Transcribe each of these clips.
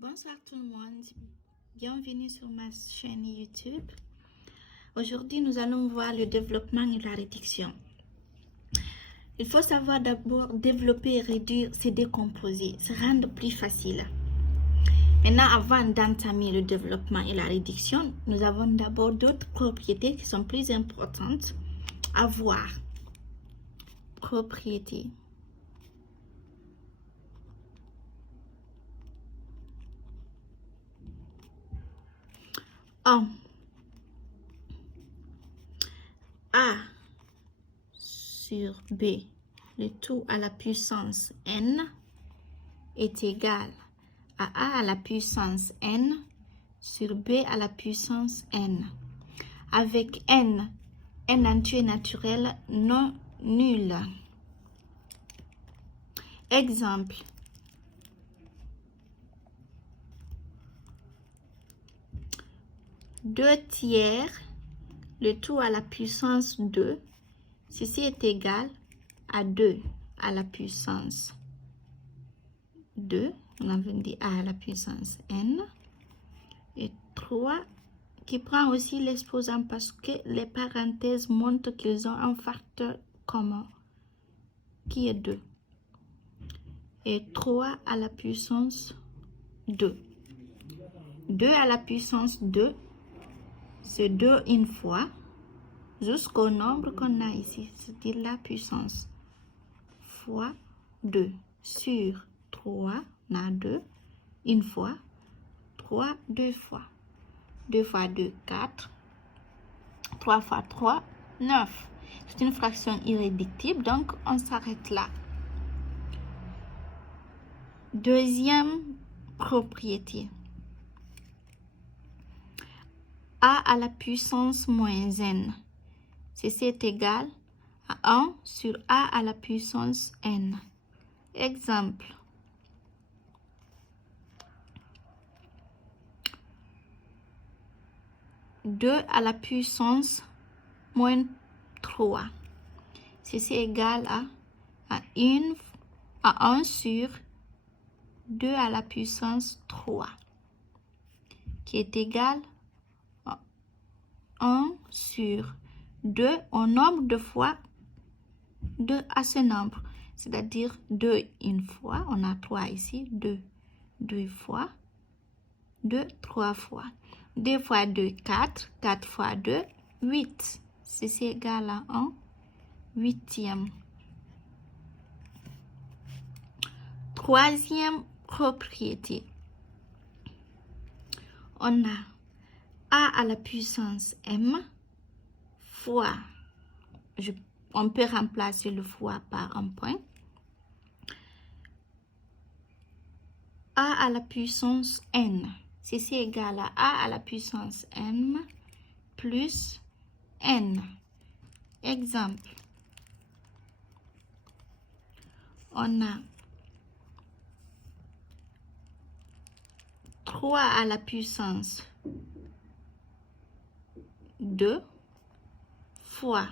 Bonsoir tout le monde, bienvenue sur ma chaîne YouTube. Aujourd'hui, nous allons voir le développement et la réduction. Il faut savoir d'abord développer, réduire, se décomposer, se rendre plus facile. Maintenant, avant d'entamer le développement et la réduction, nous avons d'abord d'autres propriétés qui sont plus importantes à voir. Propriétés. A sur B, le tout à la puissance n est égal à A à la puissance n sur B à la puissance n. Avec n entier naturel non nul. Exemple. Deux tiers, le tout à la puissance 2, ceci est égal à 2 à la puissance 2, on avait dit A à la puissance n, et 3 qui prend aussi l'exposant parce que les parenthèses montrent qu'ils ont un facteur commun qui est 2. Et 3 à la puissance 2. 2 à la puissance 2, c'est 2 une fois, jusqu'au nombre qu'on a ici, c'est-à-dire la puissance, fois 2, sur 3, on a 2, une fois, 3, deux fois. 2 fois 2, 4. 3 fois 3, 9. C'est une fraction irréductible, donc on s'arrête là. Deuxième propriété. A à la puissance moins n. Ceci est égal à 1 sur A à la puissance n. Exemple. Deux à la puissance moins 3. Ceci est égal à 1 sur 2 à la puissance 3, qui est égal à 1 sur 2 au nombre de fois 2 à ce nombre, c'est-à-dire 2 une fois, on a 3 ici, 2 deux fois, 2 3 fois. 2 fois 2, 4, 4 fois 2, 8. Ceci est égal à 1 huitième. Troisième propriété. On a A à la puissance m fois, on peut remplacer le fois par un point, A à la puissance n. Ceci est égal à A à la puissance m plus n. Exemple. On a 3 à la puissance 2 fois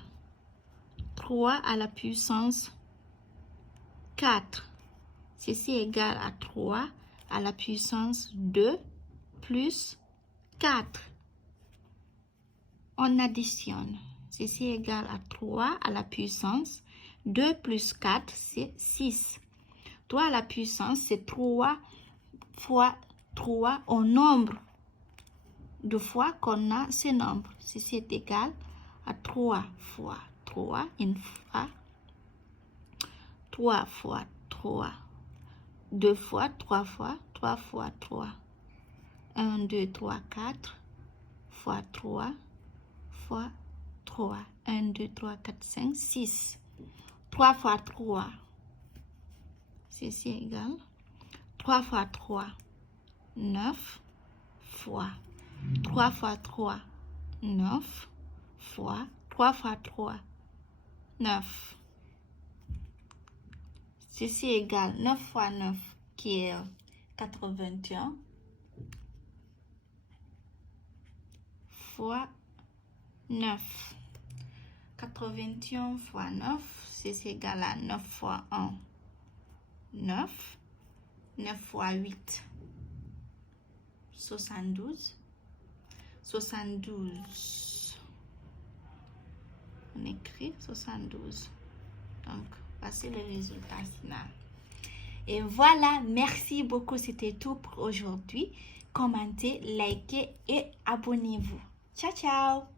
3 à la puissance 4. Ceci est égal à 3 à la puissance 2 plus 4. On additionne. Ceci est égal à 3 à la puissance 2 plus 4, c'est 6. 3 à la puissance, c'est 3 fois 3 au nombre de fois qu'on a ce nombre. Ceci est égal à 3 fois 3, une fois, 3 fois 3, 2 fois, 3 fois, 3 fois 3. 1, 2, 3, 4 fois 3 fois 3. 1, 2, 3, 4, 5, 6. 3 fois 3, ceci est égal. 3 fois 3, 9 fois 3 fois 3, 9 fois 3 fois 3, 9. Ceci est égal 9 fois 9 qui est 81 fois 9. 81 fois 9, c'est égal à 9 fois 1, 9. 9 fois 8, 72. 72. On écrit 72. Donc, voici le résultat final. Et voilà, merci beaucoup. C'était tout pour aujourd'hui. Commentez, likez et abonnez-vous. Ciao, ciao!